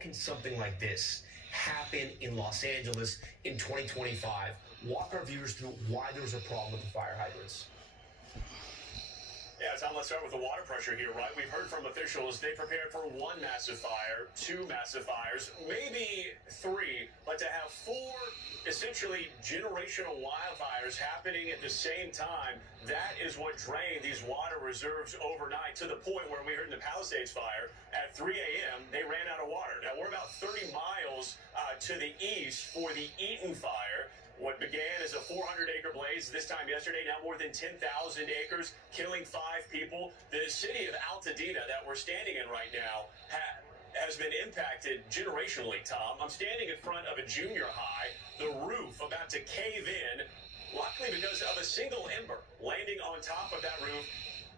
can something like this happen in Los Angeles in 2025? Walk our viewers through why there was a problem with the fire hydrants. Yeah, Tom, let's start with the water pressure here, right? We've heard from officials they prepared for one massive fire, two massive fires, maybe three, but to have four essentially generational wildfires happening at the same time, that is what drained these water reserves overnight to the point where we heard in the Palisades fire at 3 a.m. they ran out of water. Now, we're about 30 miles to the east for the Eaton fire. What began as a 400-acre blaze this time yesterday, now more than 10,000 acres, killing 5 people. The city of Altadena that we're standing in right now has been impacted generationally, Tom. I'm standing in front of a junior high, the roof about to cave in, luckily because of a single ember landing on top of that roof,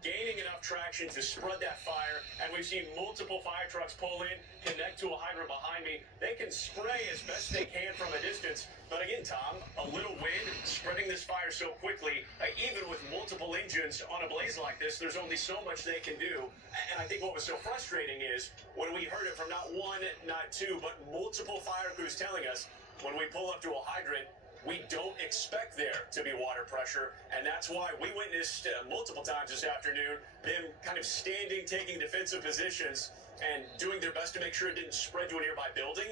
gaining enough traction to spread that fire, and we've seen multiple fire trucks pull in, connect to a hydrant behind me. They can spray as best they can from a distance, but again, Tom, a little wind spreading this fire so quickly, even with multiple engines on a blaze like this, there's only so much they can do. And I think what was so frustrating is when we heard it from not one, not two, but multiple fire crews telling us, when we pull up to a hydrant, we don't expect there to be water pressure, and that's why we witnessed multiple times this afternoon them kind of standing, taking defensive positions, and doing their best to make sure it didn't spread to a nearby building,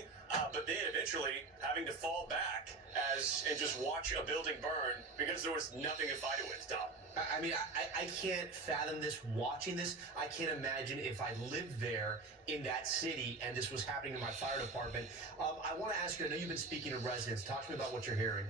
but then eventually having to fall back and just watch a building burn because there was nothing to fight it with, Tom. I mean, I can't fathom this watching this. I can't imagine if I lived there in that city and this was happening in my fire department. I want to ask you, I know you've been speaking to residents. Talk to me about what you're hearing.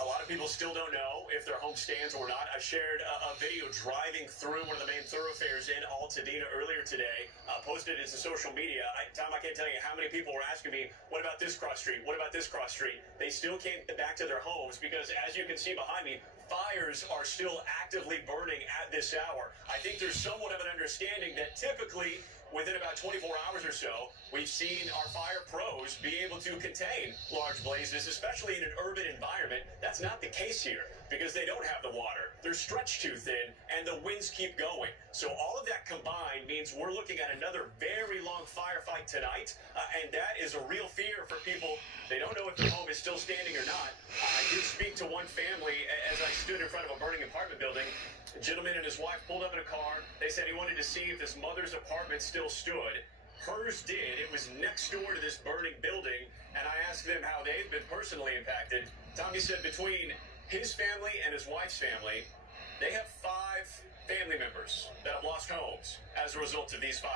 A lot of people still don't know if their home stands or not. I shared a video driving through one of the main thoroughfares in Altadena earlier today, posted it to social media. Tom, I can't tell you how many people were asking me, what about this cross street? What about this cross street? They still can't get back to their homes because, as you can see behind me, fires are still actively burning at this hour. I think there's somewhat of an understanding that typically within about 24 hours or so, we've seen our fire pros be able to contain large blazes, especially in an urban environment. That's not the case here because they don't have the water. They're stretched too thin, and the winds keep going. So all of that combined means we're looking at another very long firefight tonight, and that is a real fear for people. They don't know if their home is still standing or not. I did speak to one family as I stood in front of a burning apartment building. A gentleman and his wife pulled up in a car. They said he wanted to see if his mother's apartment still stood. Hers did. It was next door to this burning building, and I asked them how they've been personally impacted. Tommy said between his family and his wife's family, they have 5 family members that have lost homes as a result of these fires.